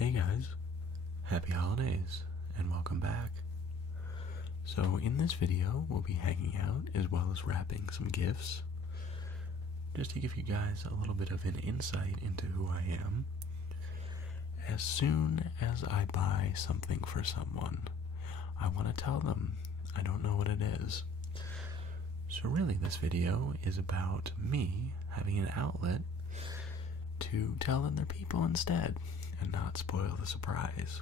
Hey guys, happy holidays and welcome back. So in this video we'll be hanging out as well as wrapping some gifts, just to give you guys a little bit of an insight into who I am. As soon as I buy something for someone, I want to tell them I don't know what it is. So really this video is about me having an outlet to tell them they're people instead and not spoil the surprise,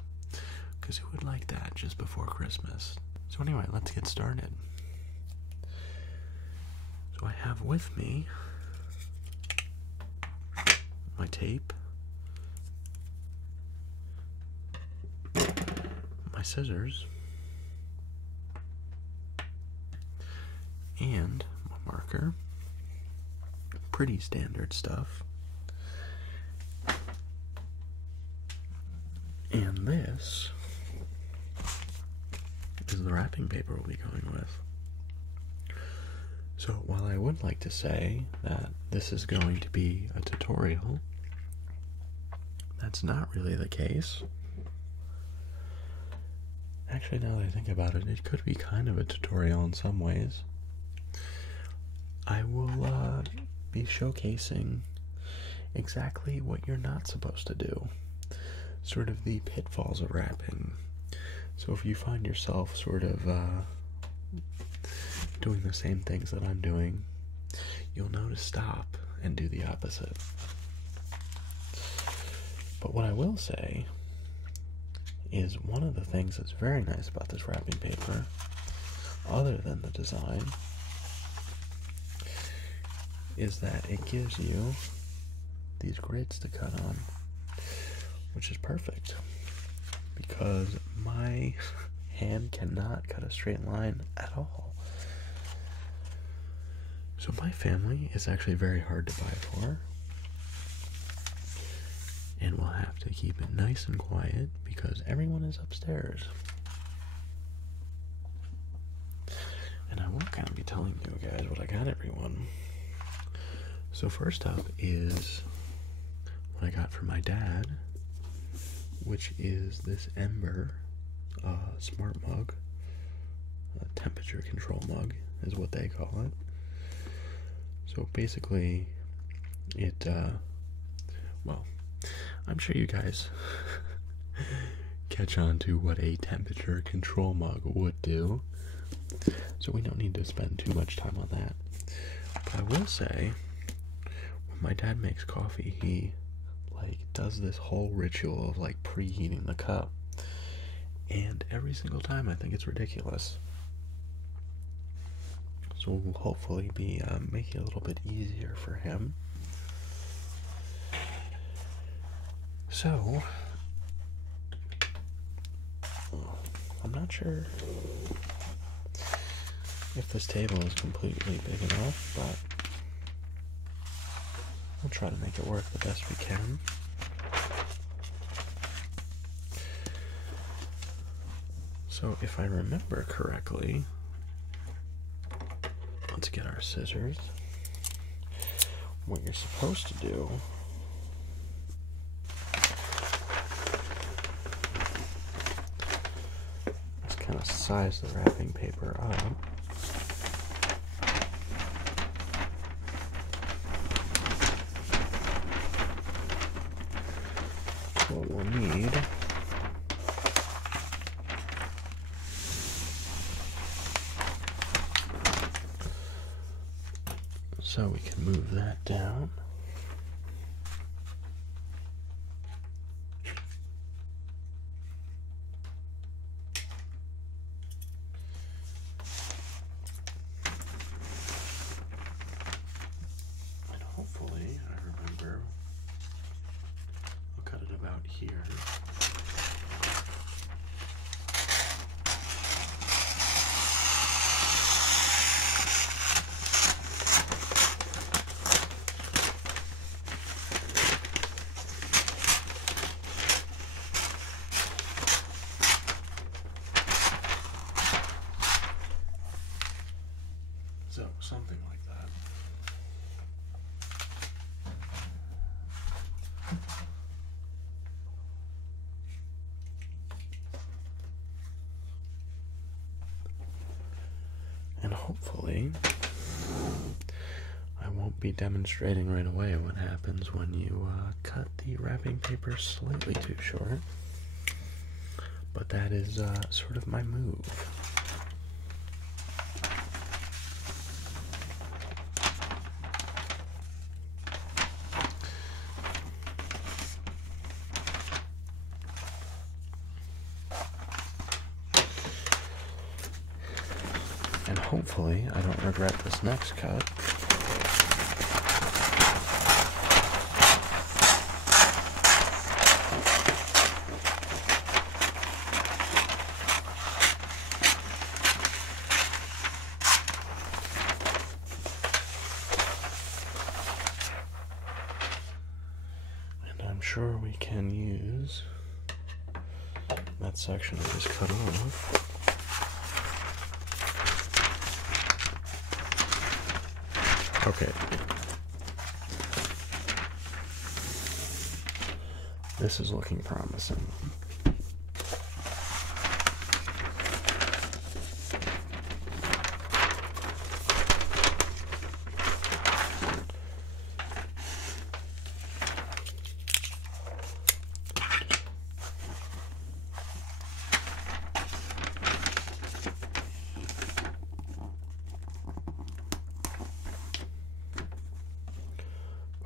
because who would like that just before Christmas? So anyway, let's get started. So I have with me my tape, my scissors, and my marker. Pretty standard stuff. And this is the wrapping paper we'll be going with. So while I would like to say that this is going to be a tutorial, that's not really the case. Actually, now that I think about it, it could be kind of a tutorial in some ways. I will be showcasing exactly what you're not supposed to do. Sort of the pitfalls of wrapping. So if you find yourself sort of doing the same things that I'm doing, you'll know to stop and do the opposite. But what I will say is one of the things that's very nice about this wrapping paper, other than the design, is that it gives you these grids to cut on, which is perfect because my hand cannot cut a straight line at all. So my family is actually very hard to buy for, and we'll have to keep it nice and quiet because everyone is upstairs. And I will kind of be telling you guys what I got everyone. So first up is what I got for my dad, which is this Ember smart mug. A temperature control mug is what they call it. So basically it well, I'm sure you guys catch on to what a temperature control mug would do, so we don't need to spend too much time on that. But I will say, when my dad makes coffee, he does this whole ritual of preheating the cup, and every single time I think it's ridiculous. So we'll hopefully be making it a little bit easier for him. So I'm not sure if this table is completely big enough, but we'll try to make it work the best we can. So if I remember correctly, let's get our scissors. What you're supposed to do is kind of size the wrapping paper up. What we'll need so we can move that down. And hopefully, I remember, I'll cut it about here. So, something like that. hopefully I won't be demonstrating right away what happens when you cut the wrapping paper slightly too short. But that is sort of my move. And hopefully I don't regret this next cut. I'm sure we can use that section I just cut off. Okay. This is looking promising.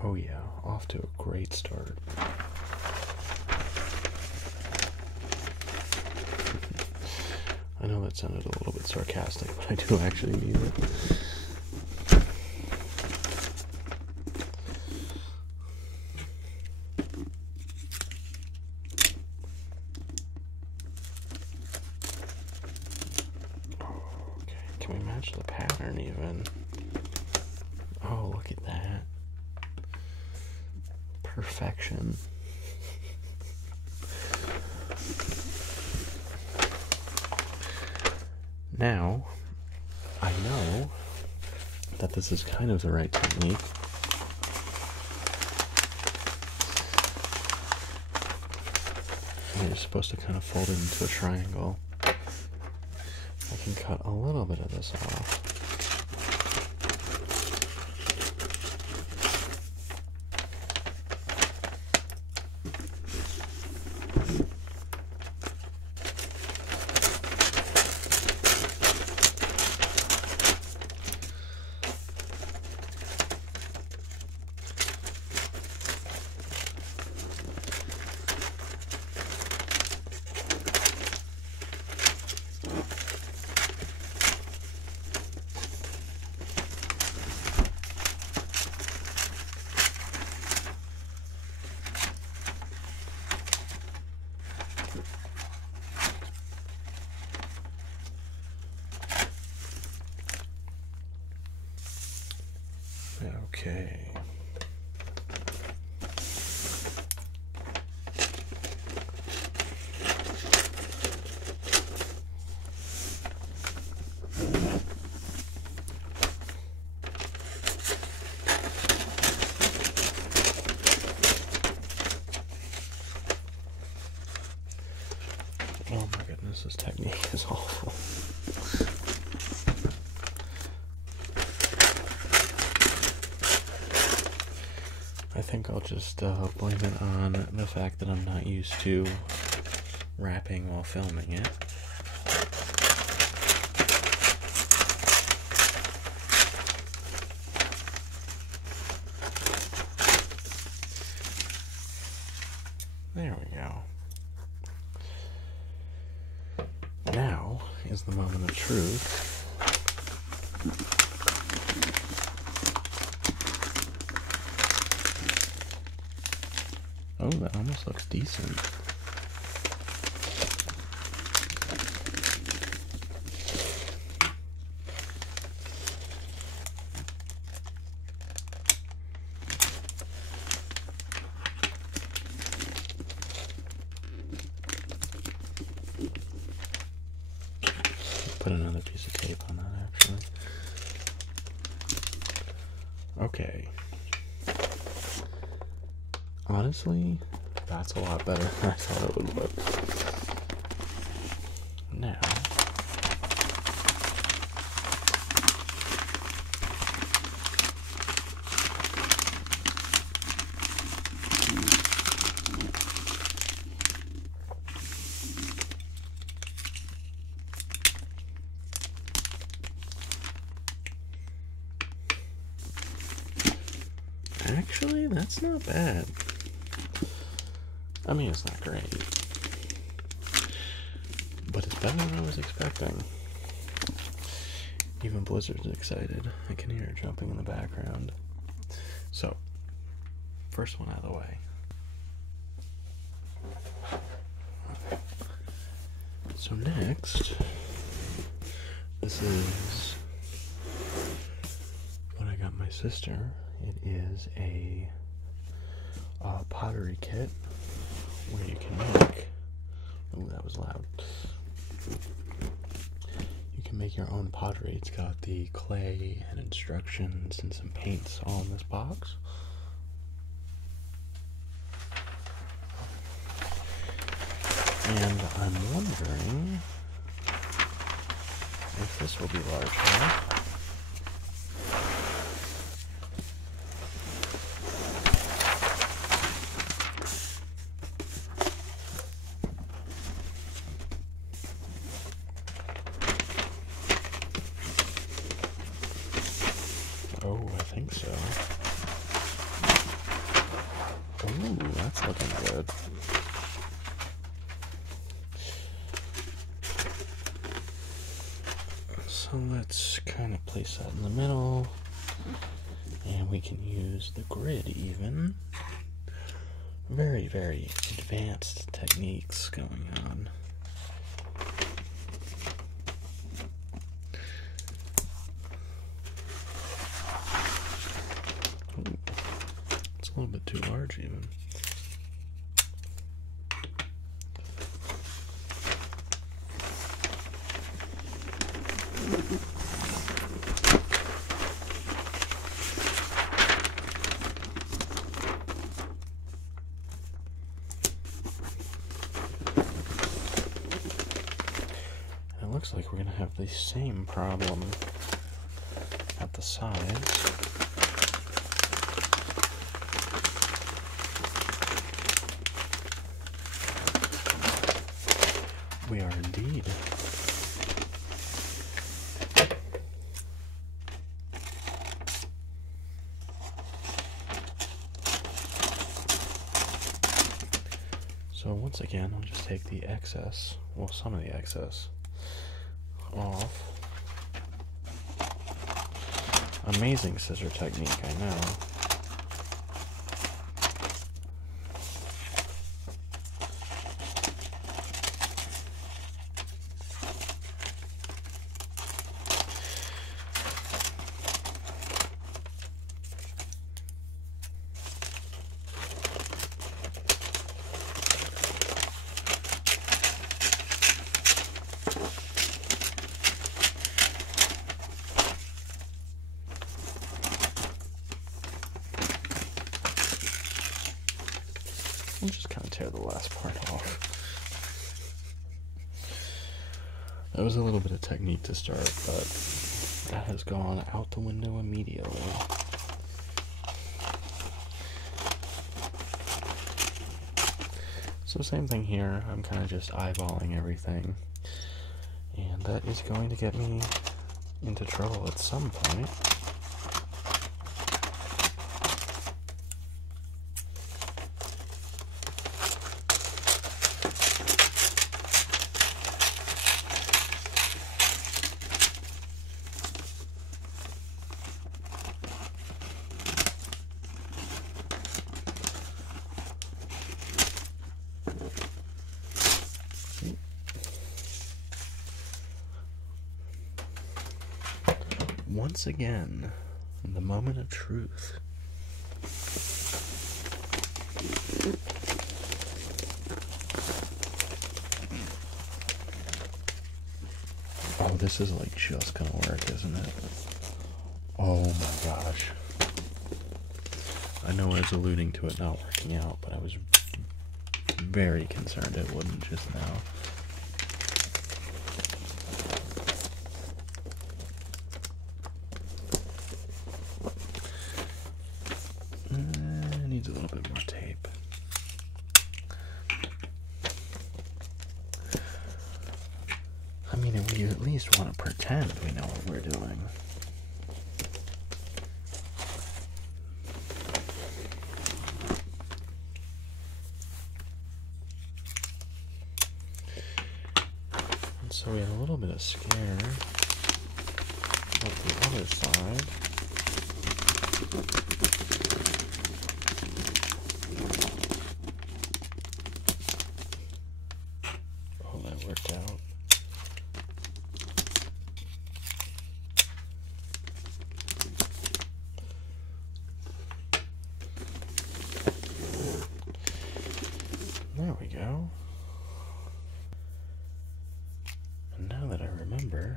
Oh yeah, off to a great start. I know that sounded a little bit sarcastic, but I do actually mean it. Okay, can we match the pattern even? Oh, look at that. Perfection. Now, I know that this is kind of the right technique. And you're supposed to kind of fold it into a triangle. I can cut a little bit of this off. Okay. Oh my goodness, this technique is awful. I think I'll just blame it on the fact that I'm not used to wrapping while filming it. There we go. Now is the moment of truth. Oh, that almost looks decent. Put another piece of tape on that, actually. Okay. Honestly, that's a lot better than I thought it would look. Now, Actually, that's not bad. I mean, it's not great, but it's better than I was expecting. Even Blizzard's excited. I can hear her jumping in the background. So, first one out of the way. So next, this is what I got my sister. It is a pottery kit where you can make, oh, that was loud. You can make your own pottery. It's got the clay and instructions and some paints all in this box. And I'm wondering if this will be large enough. Oh, I think so. Ooh, that's looking good. So let's kind of place that in the middle, and we can use the grid even. Very, very advanced techniques going on. Ooh, it's a little bit too large even. Looks like we're going to have the same problem at the sides. We are indeed. So once again, I'll just take the excess, well, some of the excess off. Amazing scissor technique, I know. We'll just kind of tear the last part off. That was a little bit of technique to start, but that has gone out the window immediately. So same thing here, I'm kind of just eyeballing everything, and that is going to get me into trouble at some point. Once again, the moment of truth. Oh, this is like just gonna work, isn't it? Oh my gosh. I know I was alluding to it not working out, but I was very concerned it wouldn't just now. Needs a little bit more tape. I mean, we at least want to pretend we know what we're doing. So we had a little bit of scare up the other side. Oh, that worked out. There we go. And now that I remember,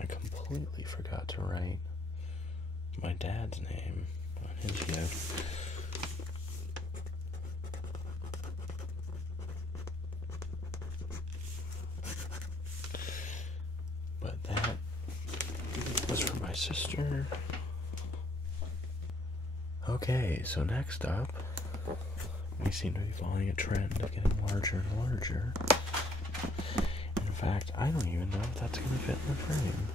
I completely forgot to write my dad's name on his gift. But that was for my sister. Okay, so next up, we seem to be following a trend of getting larger and larger. In fact, I don't even know if that's going to fit in the frame.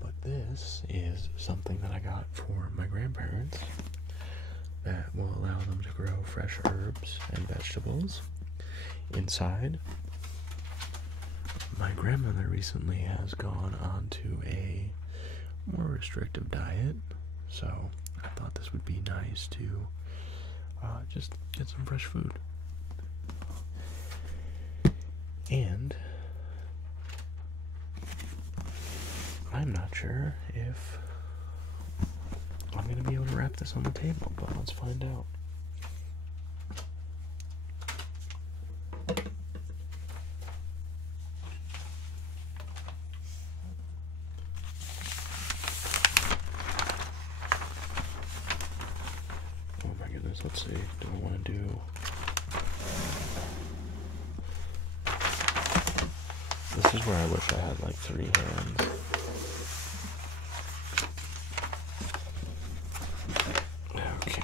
But this is something that I got for my grandparents that will allow them to grow fresh herbs and vegetables inside. My grandmother recently has gone on to a more restrictive diet, so I thought this would be nice to just get some fresh food. And I'm not sure if I'm going to be able to wrap this on the table, but let's find out. Oh my goodness, let's see. Do I want to do... This is where I wish I had like 3 hands. Okay.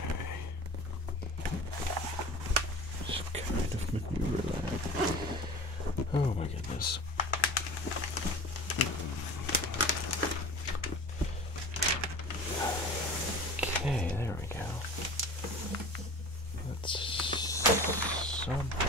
Just kind of maneuver that. Oh my goodness. Okay, there we go. Let's somehow...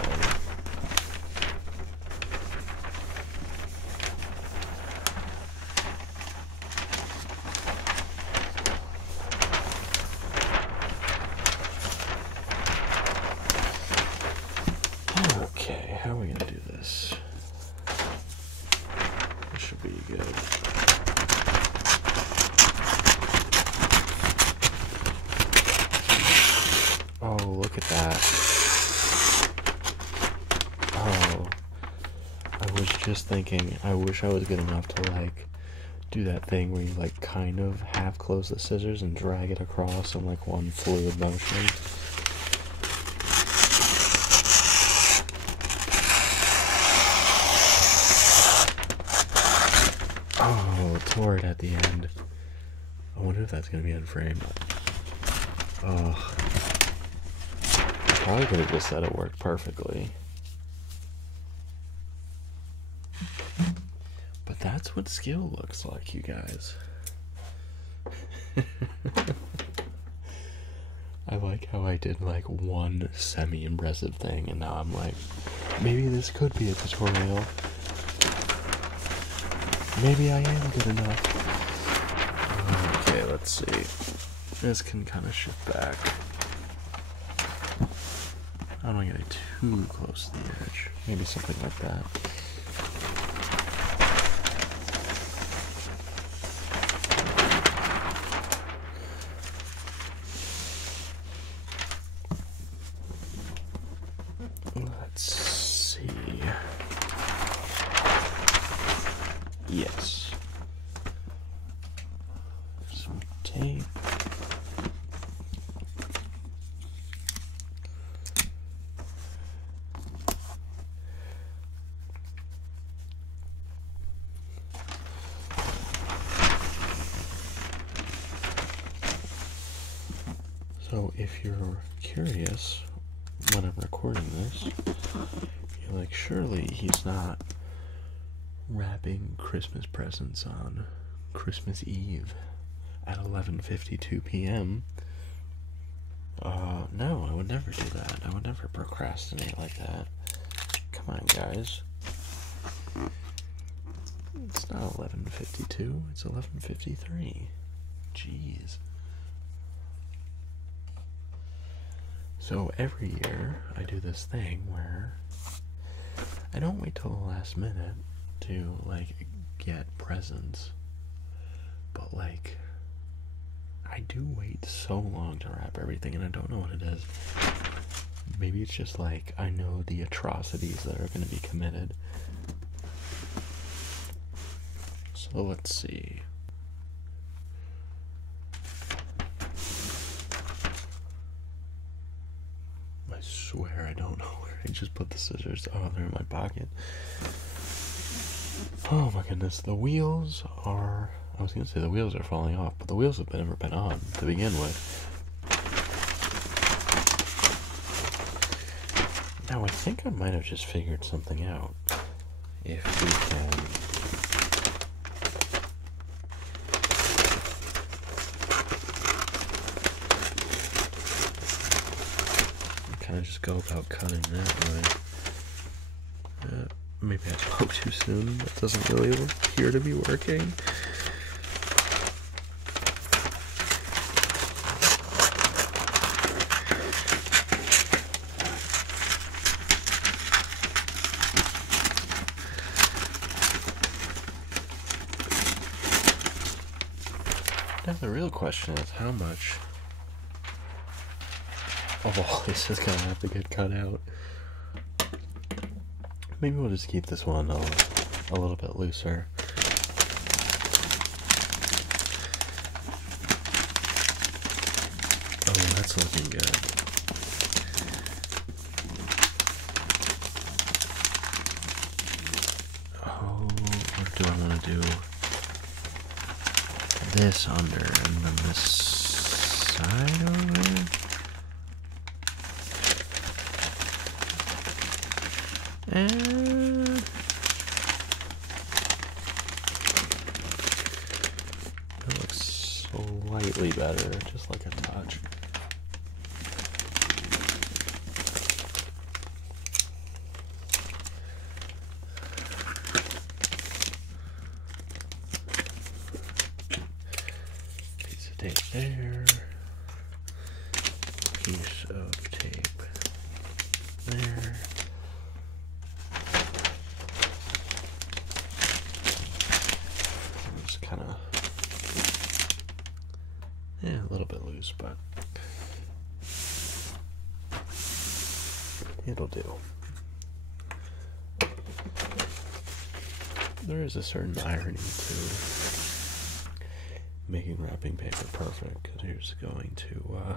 Okay, how are we gonna do this? This should be good. Oh, look at that. Oh, I was just thinking, I wish I was good enough to like do that thing where you like kind of half close the scissors and drag it across in like one fluid motion. Oh, tore it at the end. I wonder if that's going to be unframed. Oh. Probably could have just said it worked perfectly. But that's what skill looks like, you guys. I like how I did like one semi-impressive thing and now I'm like, maybe this could be a tutorial. Maybe I am good enough. Okay, let's see. This can kind of shift back. I don't want to get it too close to the edge. Maybe something like that. Let's see. Yes. Some tape. So if you're curious when I'm recording this, you're like, surely he's not wrapping Christmas presents on Christmas Eve at 11:52 p.m. No, I would never do that. I would never procrastinate like that. Come fine, guys. It's not 11:52, it's 11:53. Jeez. So every year I do this thing where I don't wait till the last minute to, like, get presents. But, like, I do wait so long to wrap everything, and I don't know what it is. Maybe it's just, like, I know the atrocities that are going to be committed. So let's see. I swear I don't know where I just put the scissors. Oh, they're in my pocket. Oh my goodness, the wheels are... I was going to say the wheels are falling off, but the wheels have never been on to begin with. Now, I think I might have just figured something out. If we can kind of just go about cutting that way. Maybe I spoke too soon. That doesn't really appear to be working. Now the real question is how much of all this is going to have to get cut out. Maybe we'll just keep this one a little bit looser. Oh, that's looking good. Oh, what do I want to do? This under and then this side over. And that looks slightly better, just like a touch. Piece of tape there. Piece of tape there. Kind of, yeah, a little bit loose, but it'll do. There is a certain irony to making wrapping paper perfect, because you're just going to,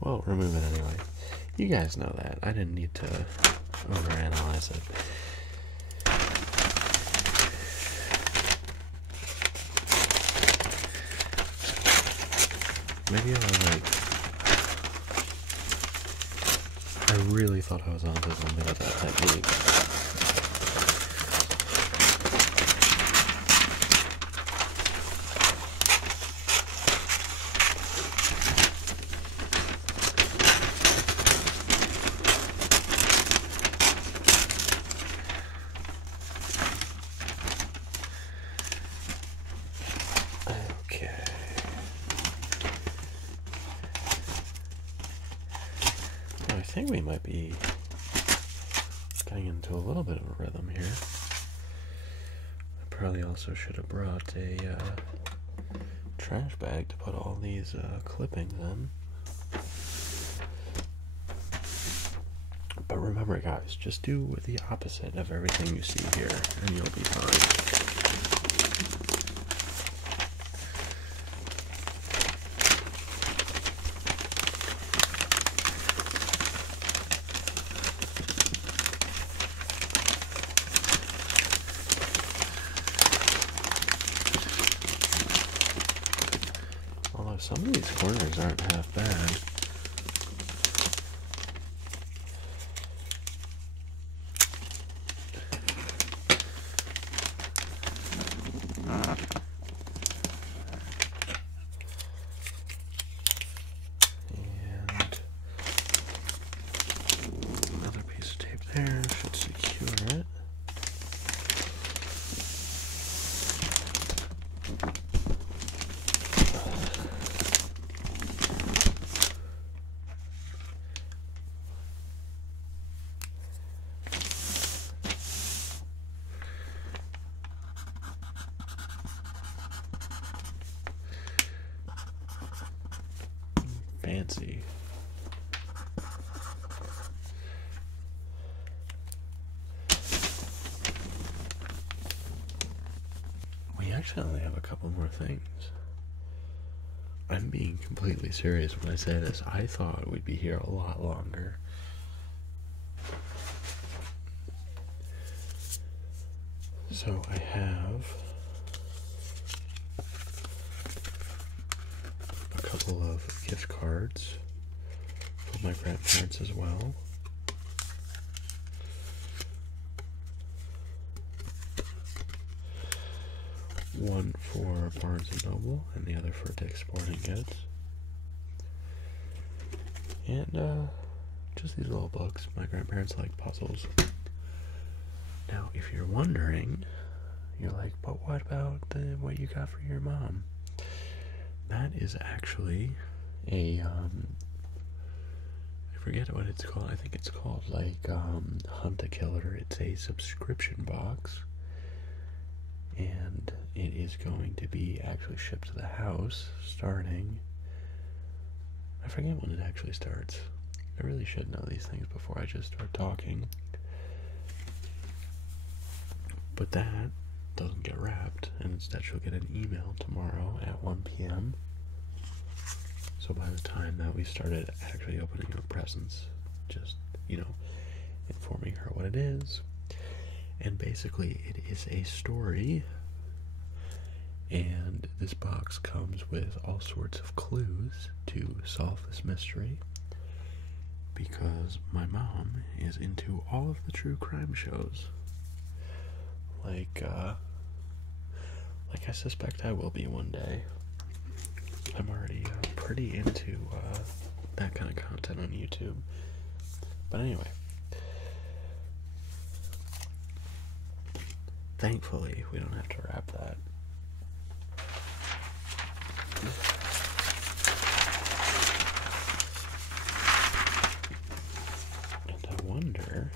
well, remove it anyway. You guys know that. I didn't need to overanalyze it. Maybe I really thought I was onto something with that technique. Okay. I think we might be getting into a little bit of a rhythm here. I probably also should have brought a trash bag to put all these clippings in. But remember, guys, just do the opposite of everything you see here, and you'll be fine. Some of these corners aren't half bad. And another piece of tape there should secure it. Fancy. We actually only have a couple more things. I'm being completely serious when I say this. I thought we'd be here a lot longer. So I have a couple of gift cards for my grandparents as well. One for Barnes & Noble and the other for Dick's Sporting Goods. And just these little books. My grandparents like puzzles. Now, if you're wondering, you're like, but what about what you got for your mom? That is actually a, I forget what it's called. I think it's called like Hunt a Killer. It's a subscription box. And it is going to be actually shipped to the house starting, I forget when it actually starts. I really should know these things before I just start talking. But that doesn't get wrapped, and instead she'll get an email tomorrow at 1 p.m. So by the time that we started actually opening up presents, just, you know, informing her what it is. And basically it is a story, and this box comes with all sorts of clues to solve this mystery, because my mom is into all of the true crime shows. Like I suspect I will be one day. I'm already pretty into that kind of content on YouTube. But anyway, thankfully we don't have to wrap that. And I wonder,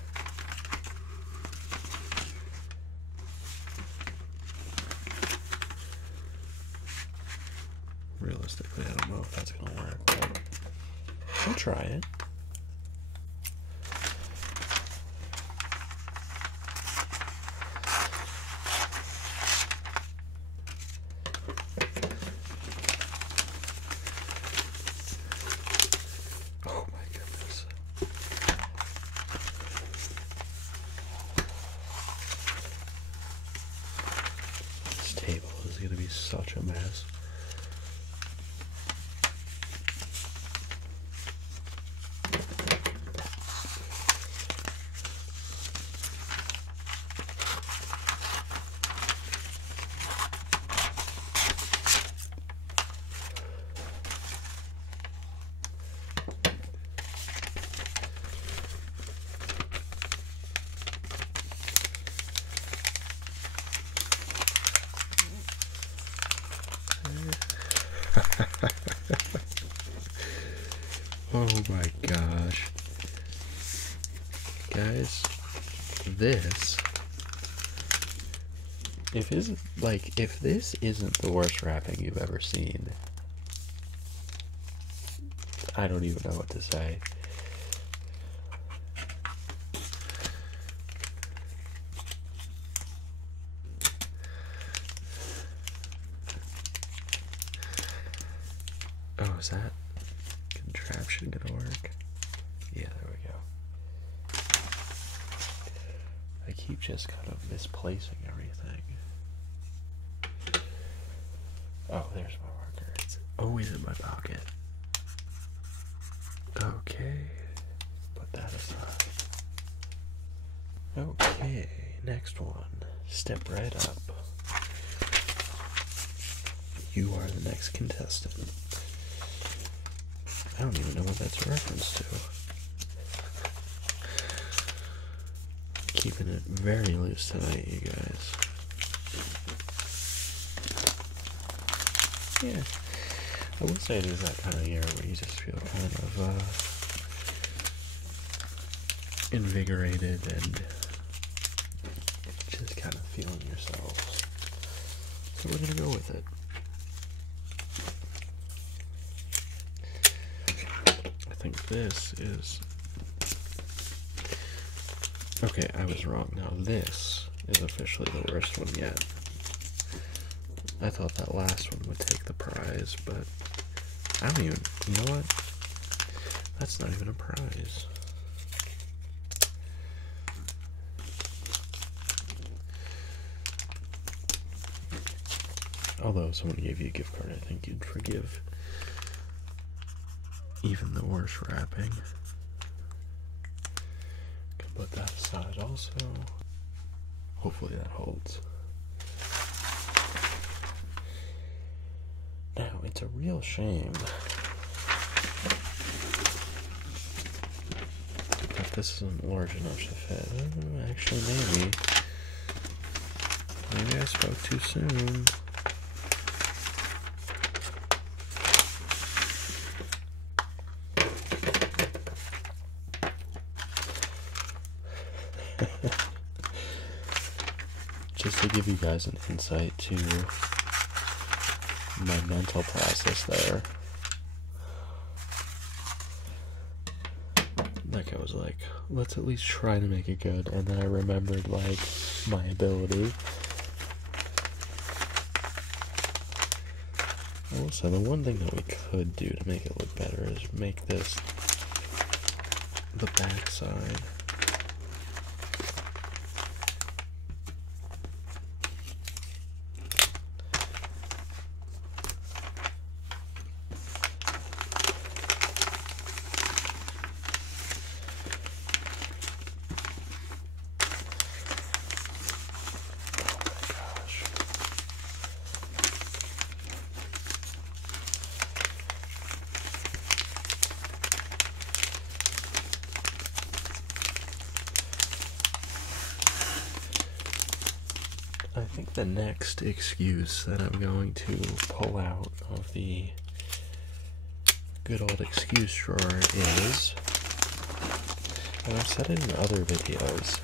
realistically, I don't know if that's gonna work, but I'll try it. Oh my goodness. This table is gonna be such a mess. Oh my gosh. Guys, this, if this isn't the worst wrapping you've ever seen, I don't even know what to say. Oh, is that contraption gonna work? Yeah, there we go. I keep just kind of misplacing everything. Oh, there's my marker. It's always in my pocket. Okay, put that aside. Okay, next one. Step right up. You are the next contestant. I don't even know what that's a reference to. Keeping it very loose tonight, you guys. Yeah, I will say it is that kind of year where you just feel kind of invigorated and just kind of feeling yourselves. So we're gonna go with it. I think this is... Okay, I was wrong. Now this is officially the worst one yet. I thought that last one would take the prize, but I don't even... You know what? That's not even a prize. Although if someone gave you a gift card, I think you'd forgive even the worst wrapping. Can put that aside also. Hopefully that holds. Now, it's a real shame that this isn't large enough to fit. Actually, maybe I spoke too soon. Just to give you guys an insight to my mental process there. Like, I was like, let's at least try to make it good, and then I remembered, like, my ability. Also, the one thing that we could do to make it look better is make this the back side. I think the next excuse that I'm going to pull out of the good old excuse drawer is, and I've said it in other videos,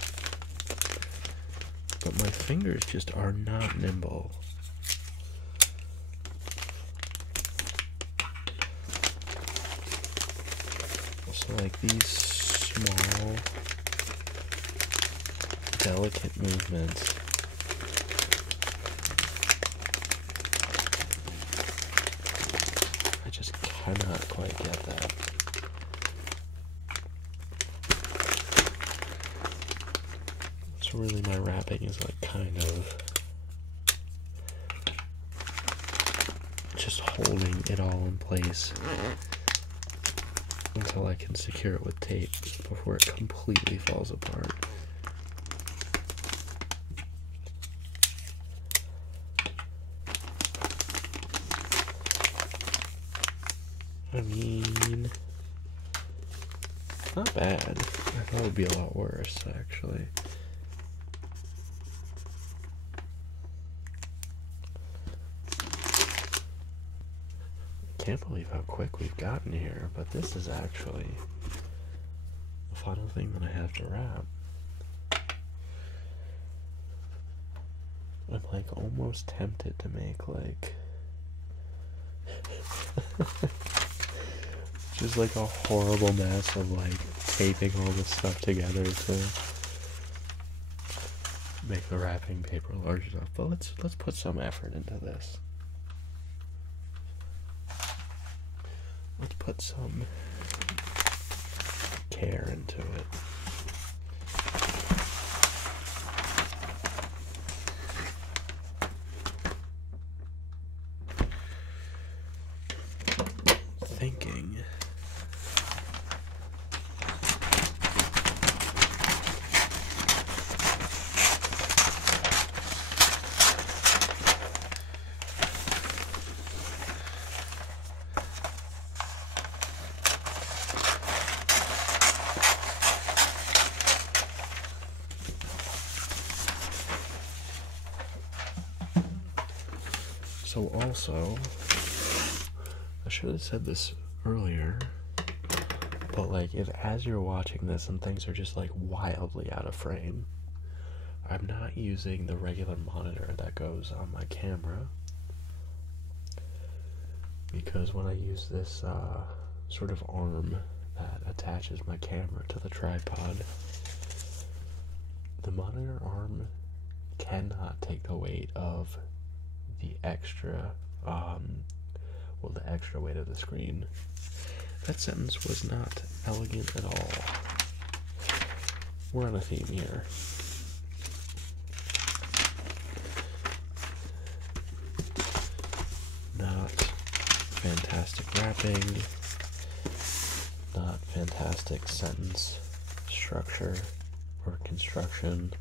but my fingers just are not nimble. So like these small, delicate movements I cannot quite get that. So really my wrapping is like kind of just holding it all in place until I can secure it with tape before it completely falls apart. I mean, not bad. I thought it would be a lot worse, actually. I can't believe how quick we've gotten here, but this is actually the final thing that I have to wrap. I'm like almost tempted to make like just like a horrible mess of like taping all this stuff together to make the wrapping paper large enough. But let's put some effort into this. Let's put some care into it. Thinking So also, I should have said this earlier, but like if as you're watching this and things are just like wildly out of frame, I'm not using the regular monitor that goes on my camera, because when I use this sort of arm that attaches my camera to the tripod, the monitor arm cannot take the weight of the extra, the extra weight of the screen. That sentence was not elegant at all. We're on a theme here. Not fantastic wrapping, not fantastic sentence structure or construction.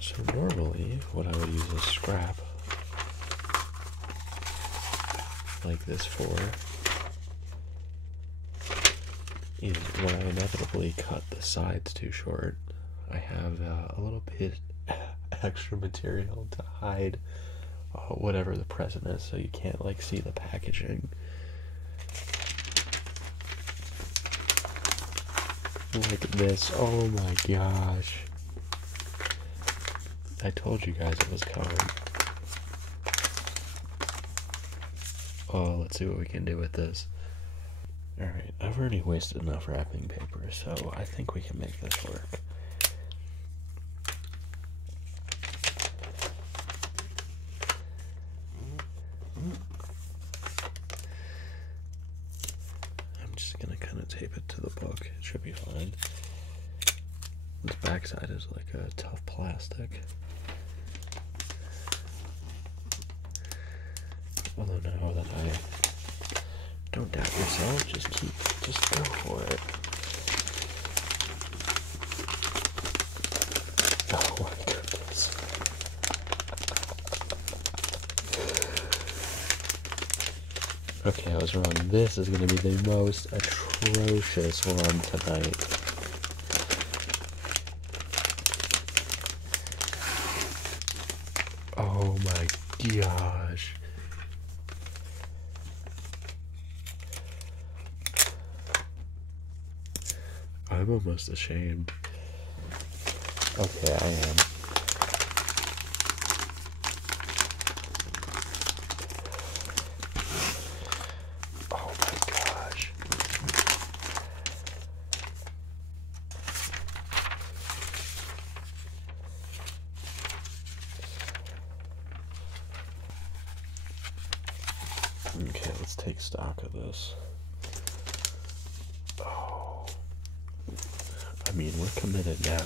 So normally what I would use is scrap like this for is when I inevitably cut the sides too short, I have a little bit extra material to hide whatever the present is, so you can't like see the packaging. Like this. Oh my gosh. I told you guys it was coming. Oh, let's see what we can do with this. Alright, I've already wasted enough wrapping paper, so I think we can make this work. I'm just gonna kind of tape it to the book. It should be fine. This backside is like a tough plastic. Although now that I don't doubt yourself, just go for it. Oh my goodness. Okay, I was wrong. This is going to be the most atrocious one tonight. Oh my gosh. I'm almost ashamed. Okay, I am. Oh my gosh. Okay, let's take stock of this. Oh. I mean, we're committed now.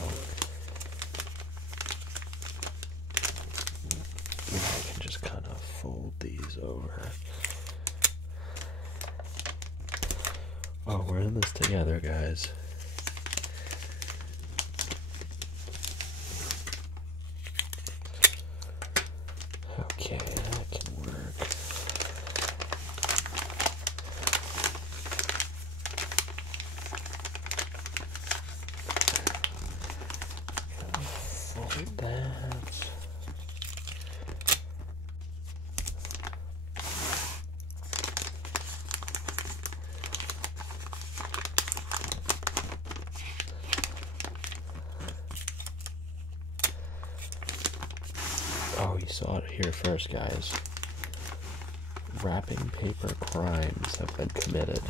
I can just kind of fold these over. Oh, we're in this together, guys. Okay, that can work. Fold that. Oh, you saw it here first, guys. Wrapping paper crimes have been committed.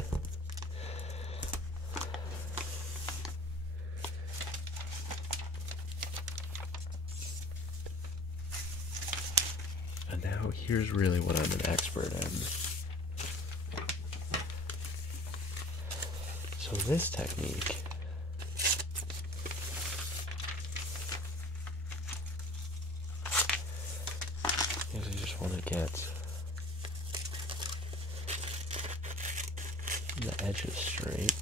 And now here's really what I'm an expert in. So this technique is you just want to get the edges straight.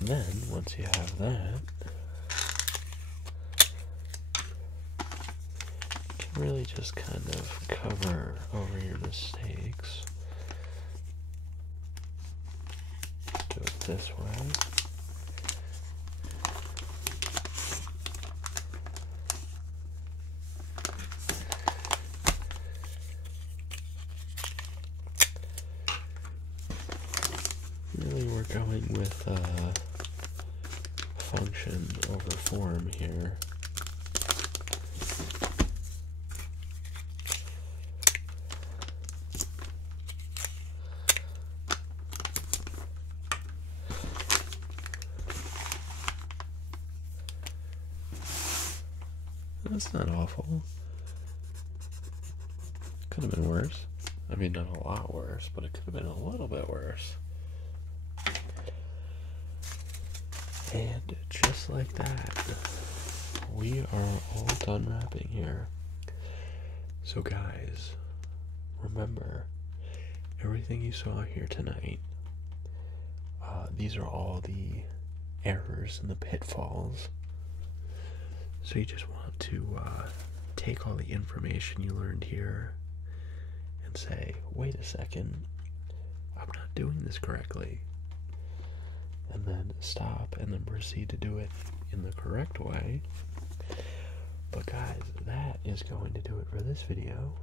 And then, once you have that, you can really just kind of cover over your mistakes. Do it this way. Really, we're going with function over form here. That's not awful. Could have been worse. I mean, not a lot worse, but it could have been a little bit worse. And just like that, we are all done wrapping here. So guys, remember, everything you saw here tonight, these are all the errors and the pitfalls. So you just want to take all the information you learned here and say, wait a second, I'm not doing this correctly. And then stop and then proceed to do it in the correct way. But guys, that is going to do it for this video.